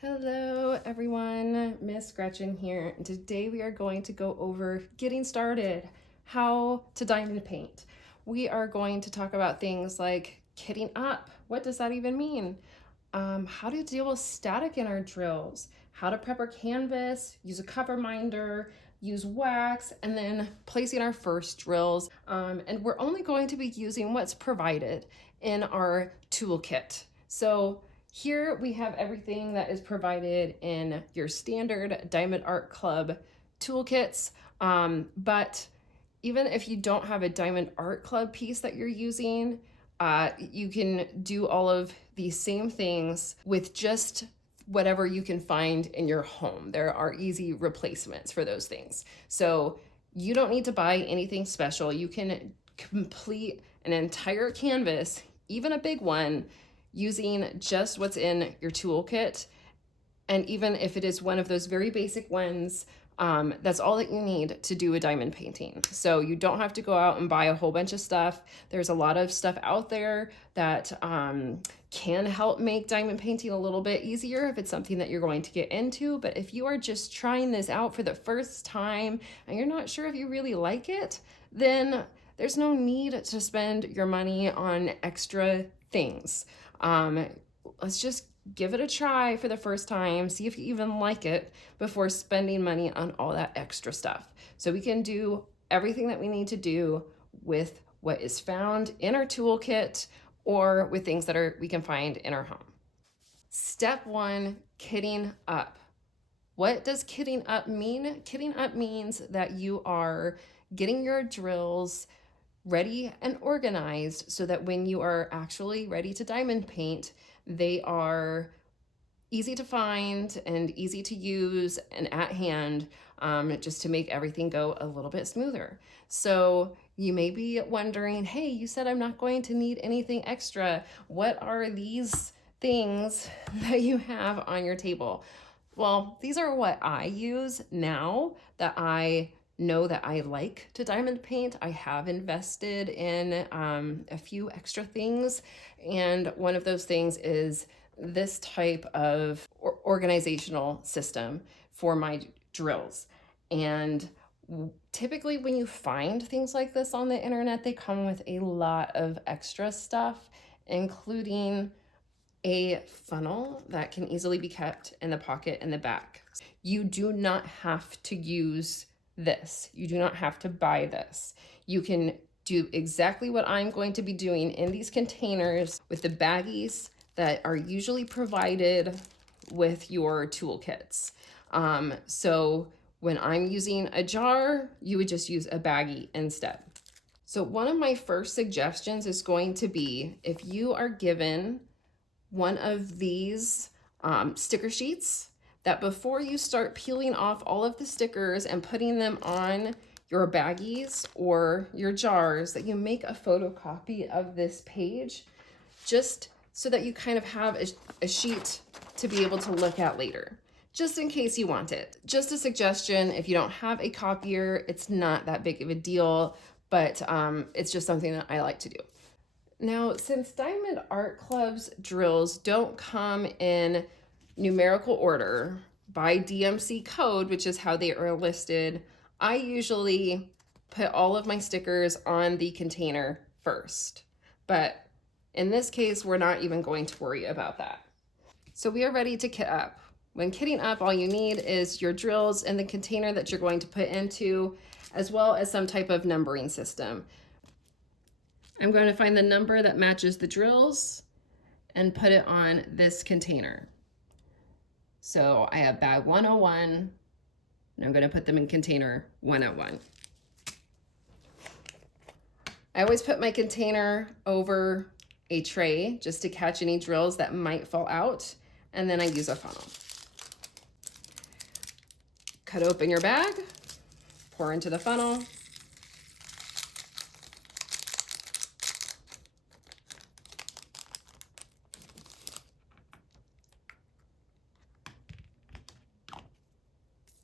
Hello everyone, Miss Gretchen here, and today we are going to go over getting started, how to diamond paint. We are going to talk about things like kitting up. What does that even mean? How to deal with static in our drills, how to prep our canvas, use a cover minder, use wax, and then placing our first drills. And we're only going to be using what's provided in our toolkit. So here we have everything that is provided in your standard Diamond Art Club toolkits, but even if you don't have a Diamond Art Club piece that you're using, you can do all of these same things with just whatever you can find in your home. There are easy replacements for those things. So you don't need to buy anything special. You can complete an entire canvas, even a big one, using just what's in your toolkit. And even if it is one of those very basic ones, that's all that you need to do a diamond painting. So you don't have to go out and buy a whole bunch of stuff. There's a lot of stuff out there that can help make diamond painting a little bit easier if it's something that you're going to get into. But if you are just trying this out for the first time and you're not sure if you really like it, then there's no need to spend your money on extra things. Let's just give it a try for the first time, see if you even like it before spending money on all that extra stuff. So we can do everything that we need to do with what is found in our toolkit or with things that we can find in our home. Step one, kitting up. What does kitting up mean? Kitting up means that you are getting your drills ready and organized so that when you are actually ready to diamond paint, they are easy to find and easy to use and at hand, just to make everything go a little bit smoother. So you may be wondering, hey, you said I'm not going to need anything extra. What are these things that you have on your table? Well, these are what I use now that I know that I like to diamond paint. I have invested in a few extra things, and one of those things is this type of organizational system for my drills. And typically when you find things like this on the internet, they come with a lot of extra stuff, including a funnel that can easily be kept in the pocket in the back. You do not have to use this. You do not have to buy this. You can do exactly what I'm going to be doing in these containers with the baggies that are usually provided with your toolkits. So when I'm using a jar, you would just use a baggie instead. So one of my first suggestions is going to be, if you are given one of these sticker sheets, that before you start peeling off all of the stickers and putting them on your baggies or your jars, that you make a photocopy of this page, just so that you kind of have a sheet to be able to look at later, just in case you want it. Just a suggestion, if you don't have a copier, it's not that big of a deal, but it's just something that I like to do. Now, since Diamond Art Club's drills don't come in numerical order by DMC code, which is how they are listed, I usually put all of my stickers on the container first. But in this case, we're not even going to worry about that. So we are ready to kit up. When kitting up, all you need is your drills and the container that you're going to put into, as well as some type of numbering system. I'm going to find the number that matches the drills and put it on this container. So I have bag 101, and I'm going to put them in container 101. I always put my container over a tray just to catch any drills that might fall out, and then I use a funnel. Cut open your bag, pour into the funnel,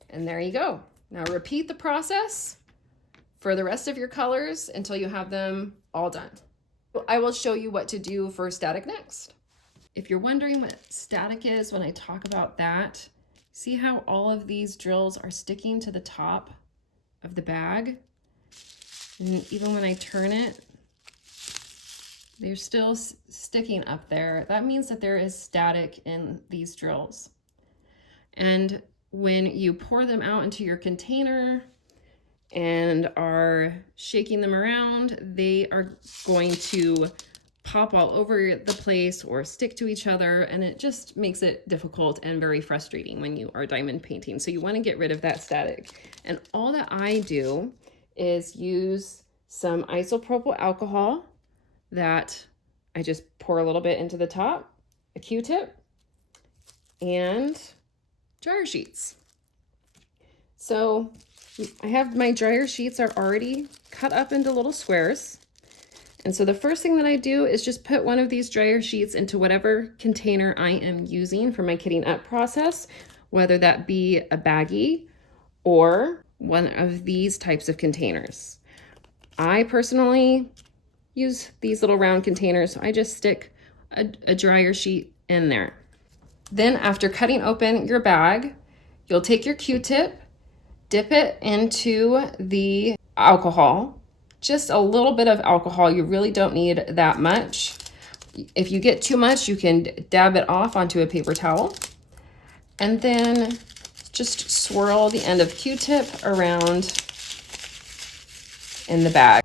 and there you go. Now repeat the process for the rest of your colors until you have them all done. I will show you what to do for static next. If you're wondering what static is when I talk about that, see how all of these drills are sticking to the top of the bag? And even when I turn it, they're still sticking up there. That means that there is static in these drills. And when you pour them out into your container and are shaking them around, they are going to pop all over the place or stick to each other, and it just makes it difficult and very frustrating when you are diamond painting. So you want to get rid of that static. And all that I do is use some isopropyl alcohol that I just pour a little bit into the top, a Q-tip, and dryer sheets. So I have my dryer sheets are already cut up into little squares. And so the first thing that I do is just put one of these dryer sheets into whatever container I am using for my kitting up process, whether that be a baggie or one of these types of containers. I personally use these little round containers, so I just stick a dryer sheet in there. Then after cutting open your bag, you'll take your Q-tip, dip it into the alcohol, just a little bit of alcohol. You really don't need that much. If you get too much, you can dab it off onto a paper towel, and then just swirl the end of Q-tip around in the bag.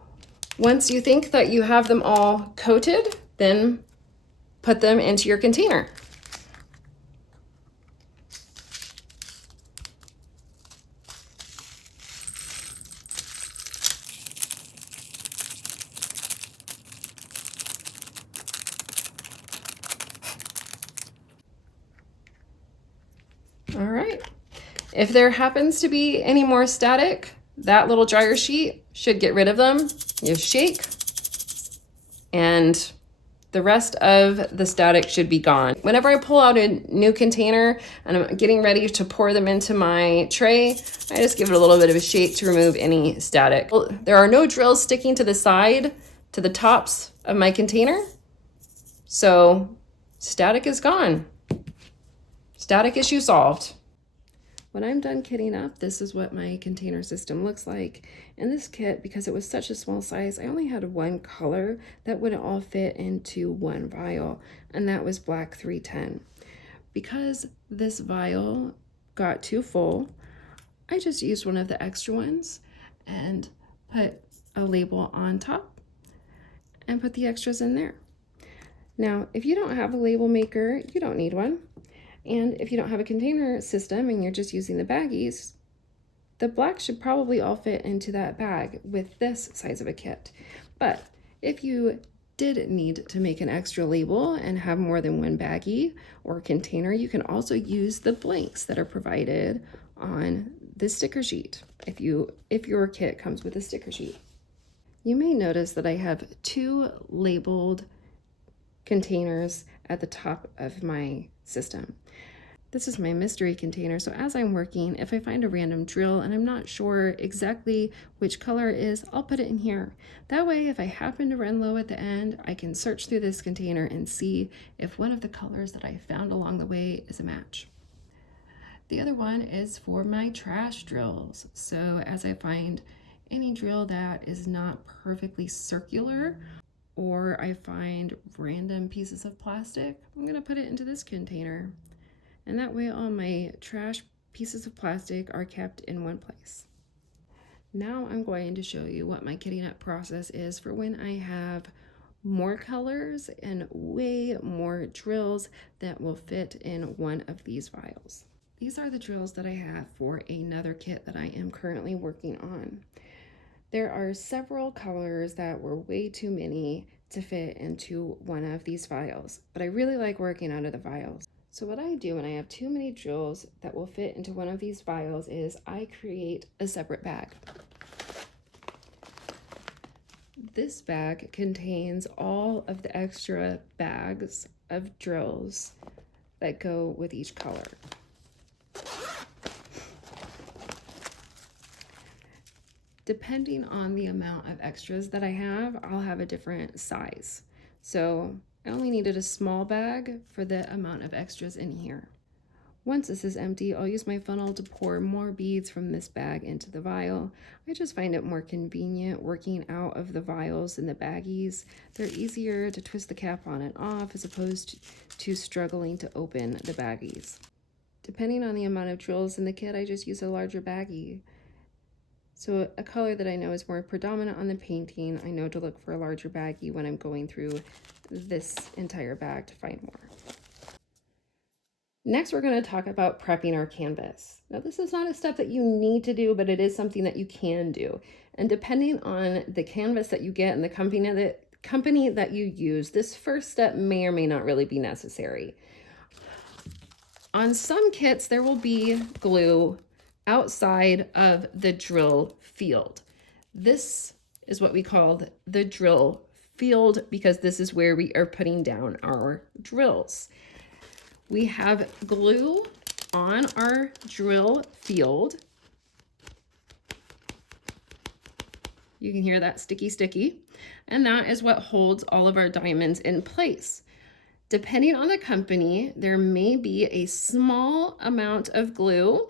Once you think that you have them all coated, then put them into your container. All right. If there happens to be any more static, that little dryer sheet should get rid of them. You shake, and the rest of the static should be gone. Whenever I pull out a new container and I'm getting ready to pour them into my tray, I just give it a little bit of a shake to remove any static. There are no drills sticking to the side, to the tops of my container, so static is gone. Static issue solved. When I'm done kitting up, this is what my container system looks like. In this kit, because it was such a small size, I only had one color that wouldn't all fit into one vial, and that was black 310. Because this vial got too full, I just used one of the extra ones and put a label on top and put the extras in there. Now, if you don't have a label maker, you don't need one. And if you don't have a container system and you're just using the baggies, the black should probably all fit into that bag with this size of a kit. But if you did need to make an extra label and have more than one baggie or container, you can also use the blanks that are provided on the sticker sheet if your kit comes with a sticker sheet. You may notice that I have two labeled containers at the top of my system. This is my mystery container, so as I'm working, if I find a random drill and I'm not sure exactly which color it is, I'll put it in here. That way, if I happen to run low at the end, I can search through this container and see if one of the colors that I found along the way is a match. The other one is for my trash drills. So as I find any drill that is not perfectly circular, or I find random pieces of plastic, I'm gonna put it into this container. And that way all my trash pieces of plastic are kept in one place. Now I'm going to show you what my kitting up process is for when I have more colors and way more drills that will fit in one of these vials. These are the drills that I have for another kit that I am currently working on. There are several colors that were way too many to fit into one of these vials, but I really like working out of the vials. So what I do when I have too many drills that will fit into one of these vials is I create a separate bag. This bag contains all of the extra bags of drills that go with each color. depending on the amount of extras that I have, I'll have a different size. So I only needed a small bag for the amount of extras in here. Once this is empty, I'll use my funnel to pour more beads from this bag into the vial. I just find it more convenient working out of the vials in the baggies. They're easier to twist the cap on and off as opposed to struggling to open the baggies. Depending on the amount of drills in the kit, I just use a larger baggie. So a color that I know is more predominant on the painting, I know to look for a larger baggie when I'm going through this entire bag to find more. Next, we're going to talk about prepping our canvas. Now, this is not a step that you need to do, but it is something that you can do. And depending on the canvas that you get and the company that you use, this first step may or may not really be necessary. On some kits, there will be glue outside of the drill field. This is what we call the drill field because this is where we are putting down our drills. We have glue on our drill field. You can hear that sticky, and that is what holds all of our diamonds in place. Depending on the company, there may be a small amount of glue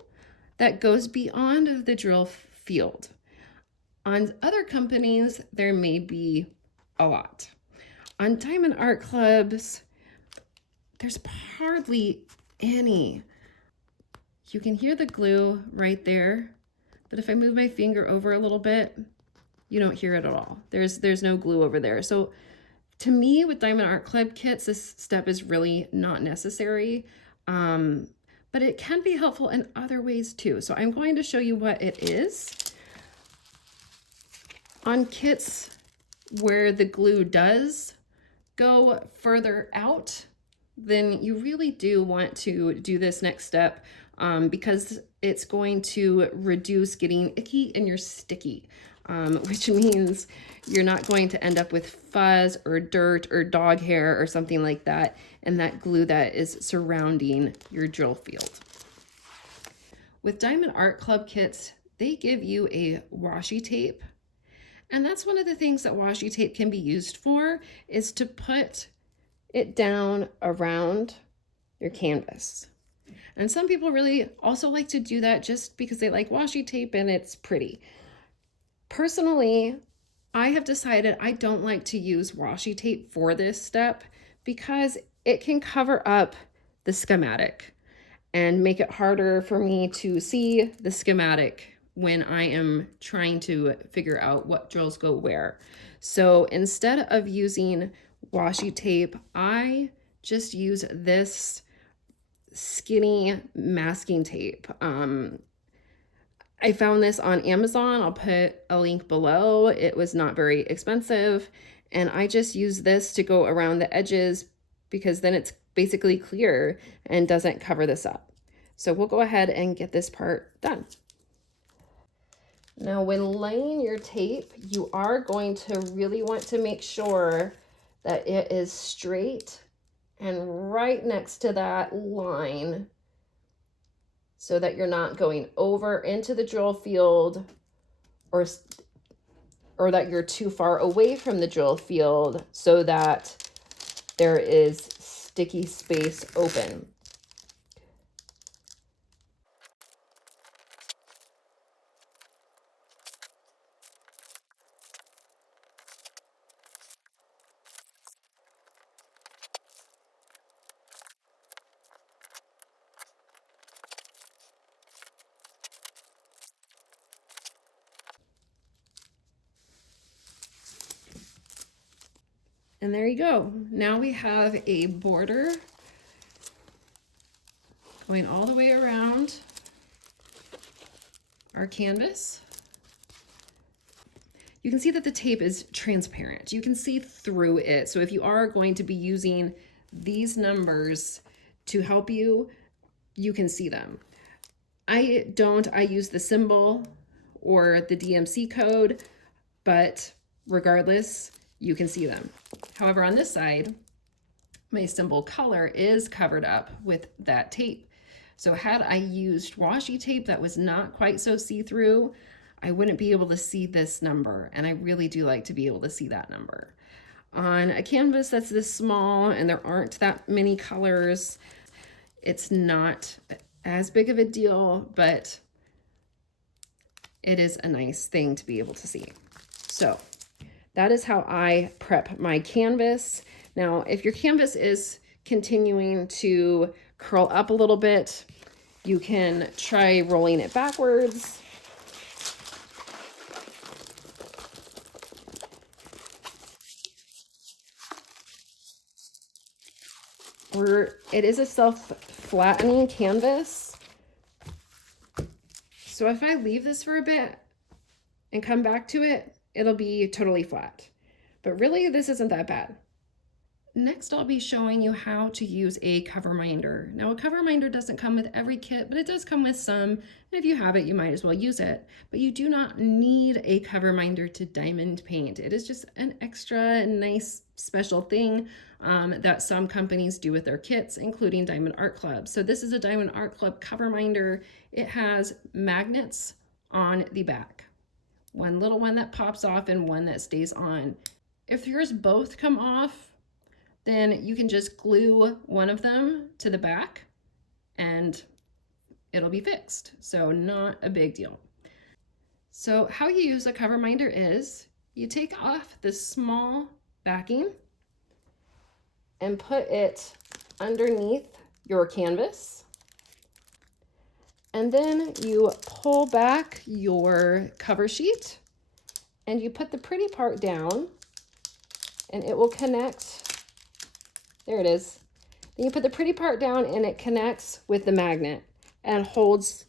that goes beyond the drill field. On other companies, there may be a lot. On Diamond Art Clubs, there's hardly any. You can hear the glue right there, but if I move my finger over a little bit, you don't hear it at all. There's no glue over there. So to me, with Diamond Art Club kits, this step is really not necessary, but it can be helpful in other ways too. So I'm going to show you what it is. On kits where the glue does go further out, then you really do want to do this next step because it's going to reduce getting icky and you're sticky, which means you're not going to end up with fuzz or dirt or dog hair or something like that and that glue that is surrounding your drill field. With Diamond Art Club kits, they give you a washi tape. And that's one of the things that washi tape can be used for, is to put it down around your canvas. And some people really also like to do that just because they like washi tape and it's pretty. Personally, I have decided I don't like to use washi tape for this step because it can cover up the schematic and make it harder for me to see the schematic when I am trying to figure out what drills go where. So instead of using washi tape, I just use this skinny masking tape. I found this on Amazon. I'll put a link below. It was not very expensive. And I just use this to go around the edges because then it's basically clear and doesn't cover this up. So we'll go ahead and get this part done. Now, when laying your tape, you are going to really want to make sure that it is straight and right next to that line so that you're not going over into the drill field or that you're too far away from the drill field so that there is sticky space open. And there you go. Now we have a border going all the way around our canvas. You can see that the tape is transparent. You can see through it. So if you are going to be using these numbers to help you, you can see them. I don't, I use the symbol or the DMC code, but regardless, you can see them. However, on this side, my symbol color is covered up with that tape. So had I used washi tape that was not quite so see-through, I wouldn't be able to see this number, and I really do like to be able to see that number. On a canvas that's this small and there aren't that many colors, it's not as big of a deal, but it is a nice thing to be able to see. So that is how I prep my canvas. Now, if your canvas is continuing to curl up a little bit, you can try rolling it backwards. Or it is a self-flattening canvas. So if I leave this for a bit and come back to it, it'll be totally flat. But really, this isn't that bad. Next, I'll be showing you how to use a cover minder. Now, a cover minder doesn't come with every kit, but it does come with some. And if you have it, you might as well use it. But you do not need a cover minder to diamond paint. It is just an extra nice special thing that some companies do with their kits, including Diamond Art Club. So this is a Diamond Art Club cover minder. It has magnets on the back. One little one that pops off and one that stays on. If yours both come off, then you can just glue one of them to the back and it'll be fixed. So not a big deal. So how you use a cover minder is you take off this small backing and put it underneath your canvas. And then you pull back your cover sheet and you put the pretty part down and it will connect. There it is. Then you put the pretty part down and it connects with the magnet and holds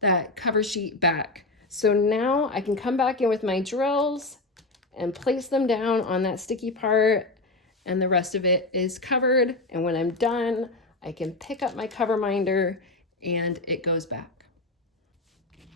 that cover sheet back. So now I can come back in with my drills and place them down on that sticky part, and the rest of it is covered. And when I'm done, I can pick up my cover minder and it goes back.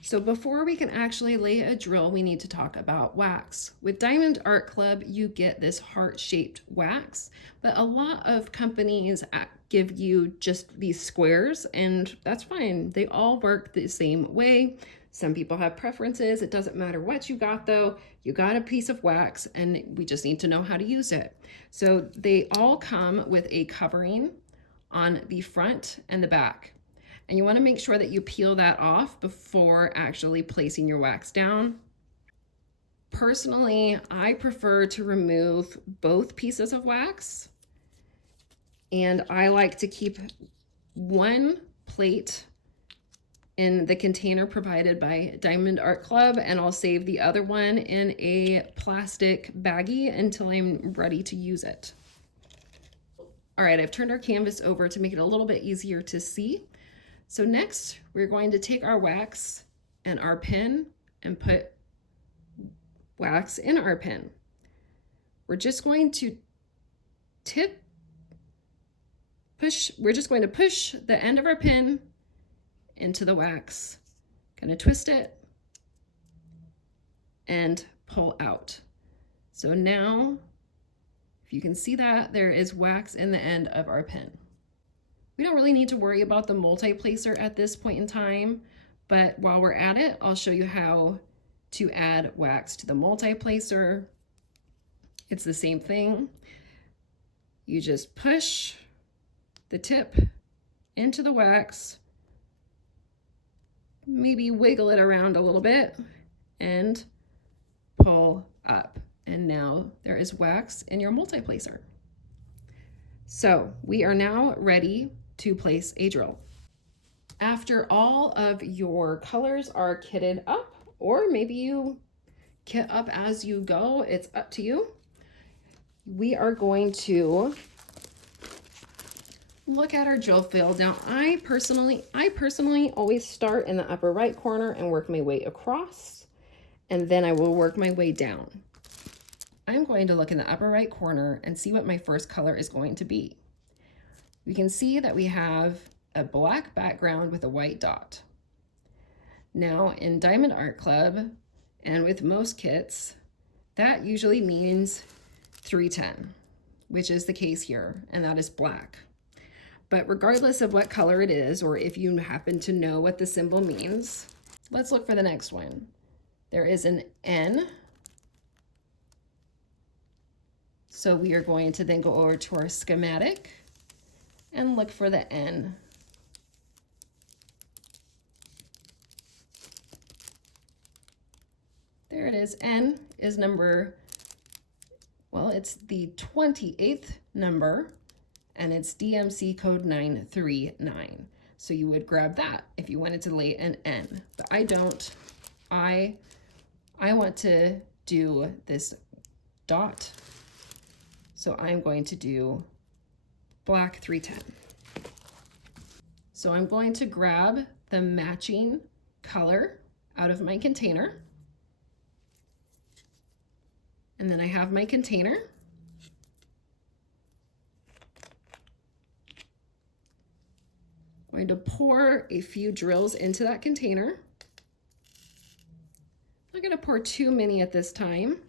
So before we can actually lay a drill, we need to talk about wax. With Diamond Art Club, you get this heart-shaped wax, but a lot of companies give you just these squares, and that's fine. They all work the same way. Some people have preferences. It doesn't matter what you got though. You got a piece of wax and we just need to know how to use it. So they all come with a covering on the front and the back. And you want to make sure that you peel that off before actually placing your wax down. Personally, I prefer to remove both pieces of wax. And I like to keep one plate in the container provided by Diamond Art Club, and I'll save the other one in a plastic baggie until I'm ready to use it. All right, I've turned our canvas over to make it a little bit easier to see. So next, we're going to take our wax and our pin and put wax in our pin. We're just going to push the end of our pin into the wax. Gonna twist it and pull out. So now, if you can see that, there is wax in the end of our pin. We don't really need to worry about the multi-placer at this point in time, but while we're at it, I'll show you how to add wax to the multi-placer. It's the same thing. You just push the tip into the wax, maybe wiggle it around a little bit and pull up. And now there is wax in your multi-placer. So we are now ready to place a drill. After all of your colors are kitted up, or maybe you kit up as you go, it's up to you. We are going to look at our drill field. Now, I personally always start in the upper right corner and work my way across, and then I will work my way down. I'm going to look in the upper right corner and see what my first color is going to be. We can see that we have a black background with a white dot. Now in Diamond Art Club and with most kits, that usually means 310, which is the case here, and that is black. But regardless of what color it is, or if you happen to know what the symbol means, let's look for the next one. There is an N. So we are going to then go over to our schematic and look for the N. There it is. N is number, well, it's the 28th number, and it's DMC code 939. So you would grab that if you wanted to lay an N, but I don't. I want to do this dot. So I'm going to do black 310. So I'm going to grab the matching color out of my container. And then I have my container. I'm going to pour a few drills into that container. I'm not going to pour too many at this time.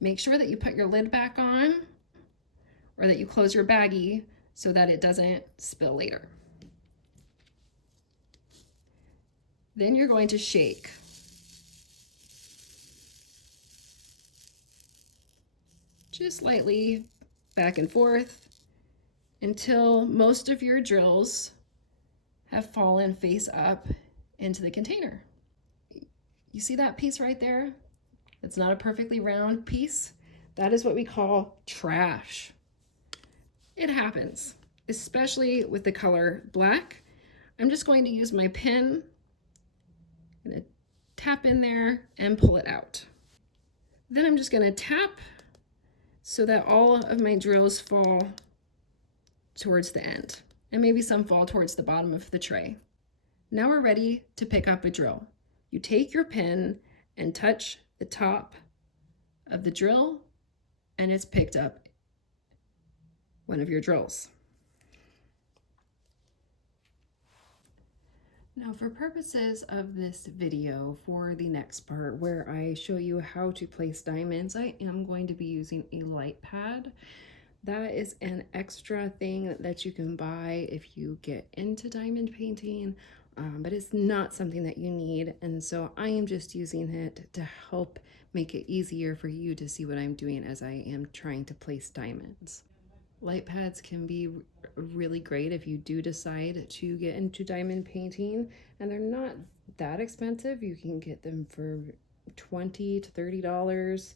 Make sure that you put your lid back on, or that you close your baggie so that it doesn't spill later. Then you're going to shake. Just lightly back and forth until most of your drills have fallen face up into the container. You see that piece right there? It's not a perfectly round piece. That is what we call trash. It happens, especially with the color black. I'm just going to use my pen. I'm going to tap in there and pull it out. Then I'm just going to tap so that all of my drills fall towards the end, and maybe some fall towards the bottom of the tray. Now we're ready to pick up a drill. You take your pen and touch the top of the drill, and it's picked up one of your drills. Now, for purposes of this video, for the next part where I show you how to place diamonds, I am going to be using a light pad. That is an extra thing that you can buy if you get into diamond painting, but it's not something that you need. And so I am just using it to help make it easier for you to see what I'm doing as I am trying to place diamonds. Light pads can be really great if you do decide to get into diamond painting, and they're not that expensive. You can get them for $20 to $30.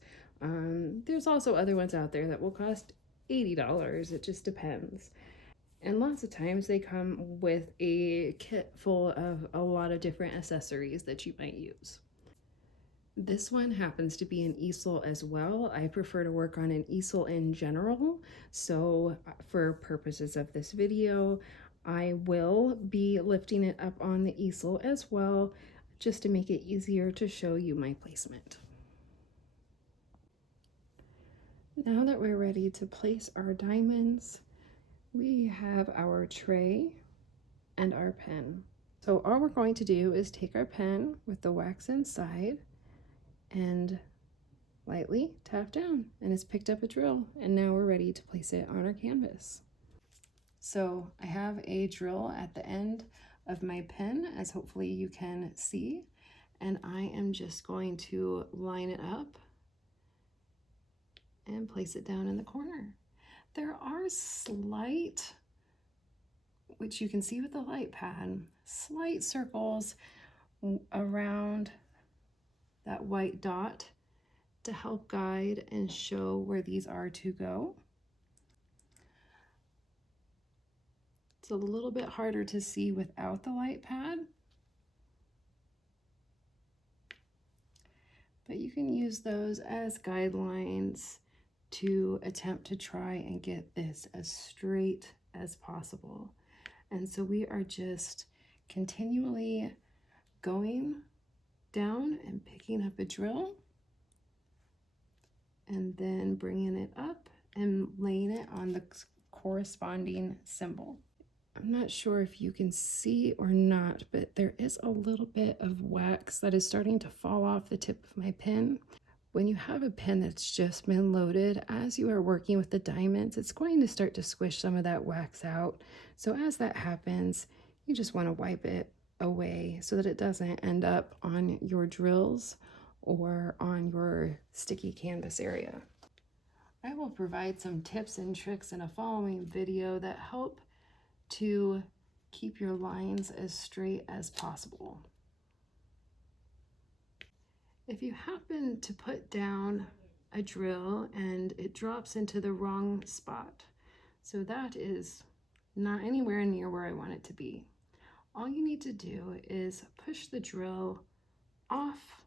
There's also other ones out there that will cost $80. It just depends. And lots of times they come with a kit full of a lot of different accessories that you might use. This one happens to be an easel as well. I prefer to work on an easel in general. So for purposes of this video, I will be lifting it up on the easel as well, just to make it easier to show you my placement. Now that we're ready to place our diamonds, we have our tray and our pen. So all we're going to do is take our pen with the wax inside and lightly tap down, and it's picked up a drill, and now we're ready to place it on our canvas. So I have a drill at the end of my pen, as hopefully you can see, and I am just going to line it up and place it down in the corner. There are slight, which you can see with the light pad, slight circles around that white dot to help guide and show where these are to go. It's a little bit harder to see without the light pad, but you can use those as guidelines to attempt to try and get this as straight as possible. And so we are just continually going down and picking up a drill, and then bringing it up and laying it on the corresponding symbol. I'm not sure if you can see or not, but there is a little bit of wax that is starting to fall off the tip of my pen. When you have a pen that's just been loaded, as you are working with the diamonds, it's going to start to squish some of that wax out. So as that happens, you just want to wipe it away so that it doesn't end up on your drills or on your sticky canvas area. I will provide some tips and tricks in a following video that help to keep your lines as straight as possible. If you happen to put down a drill and it drops into the wrong spot, so that is not anywhere near where I want it to be, all you need to do is push the drill off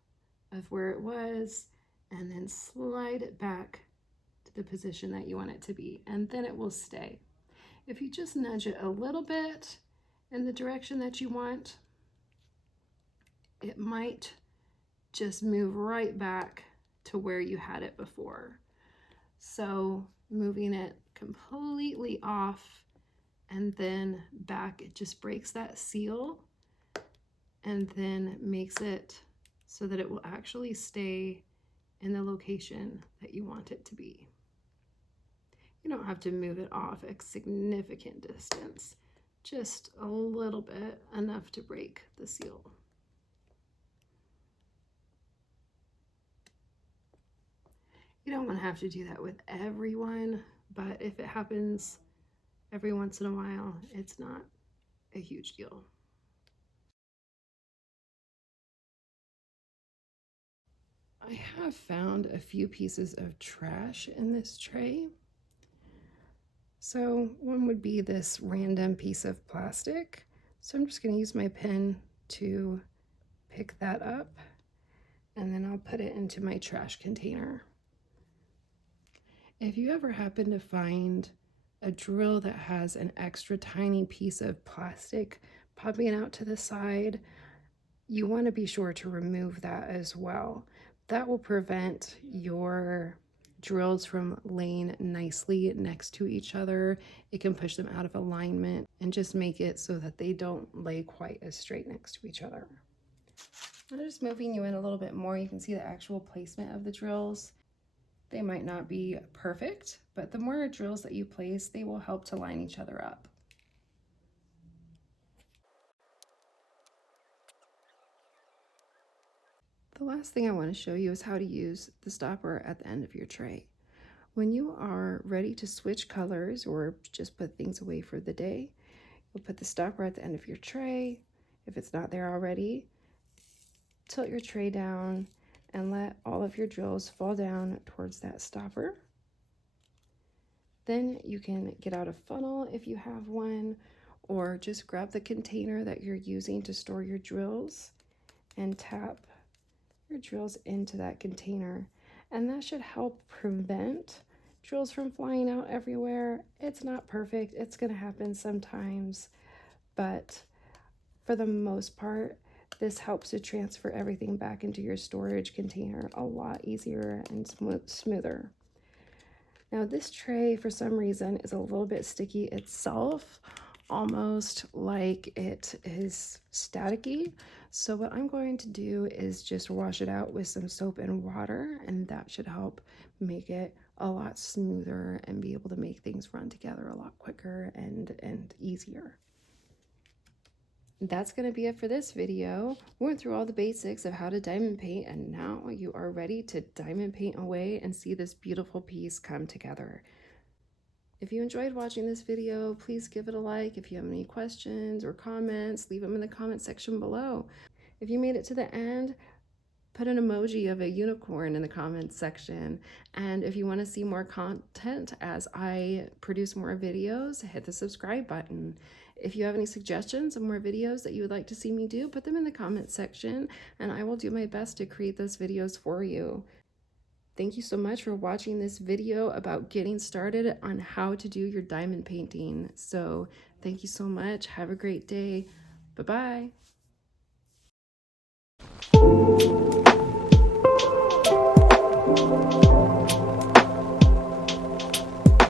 of where it was and then slide it back to the position that you want it to be, and then it will stay. If you just nudge it a little bit in the direction that you want, it might just move right back to where you had it before. So moving it completely off and then back, it just breaks that seal and then makes it so that it will actually stay in the location that you want it to be. You don't have to move it off a significant distance, just a little bit, enough to break the seal. You don't want to have to do that with everyone, but if it happens every once in a while, it's not a huge deal. I have found a few pieces of trash in this tray. So one would be this random piece of plastic. So I'm just going to use my pen to pick that up, and then I'll put it into my trash container. If you ever happen to find a drill that has an extra tiny piece of plastic popping out to the side, you want to be sure to remove that as well. That will prevent your drills from laying nicely next to each other. It can push them out of alignment and just make it so that they don't lay quite as straight next to each other. I'm just moving you in a little bit more. You can see the actual placement of the drills. They might not be perfect, but the more drills that you place, they will help to line each other up. The last thing I want to show you is how to use the stopper at the end of your tray. When you are ready to switch colors or just put things away for the day, you'll put the stopper at the end of your tray. If it's not there already, tilt your tray down and let all of your drills fall down towards that stopper. Then you can get out a funnel if you have one, or just grab the container that you're using to store your drills and tap your drills into that container, and that should help prevent drills from flying out everywhere. It's not perfect, it's going to happen sometimes, but for the most part, this helps to transfer everything back into your storage container a lot easier and smoother. Now this tray, for some reason, is a little bit sticky itself, almost like it is staticky. So what I'm going to do is just wash it out with some soap and water, and that should help make it a lot smoother and be able to make things run together a lot quicker and easier. That's going to be it for this video. We went through all the basics of how to diamond paint, and now you are ready to diamond paint away and see this beautiful piece come together. If you enjoyed watching this video, please give it a like. If you have any questions or comments, leave them in the comment section below. If you made it to the end, put an emoji of a unicorn in the comments section. And if you want to see more content as I produce more videos, hit the subscribe button. If you have any suggestions of more videos that you would like to see me do, put them in the comments section, and I will do my best to create those videos for you. Thank you so much for watching this video about getting started on how to do your diamond painting. So thank you so much. Have a great day. Bye-bye.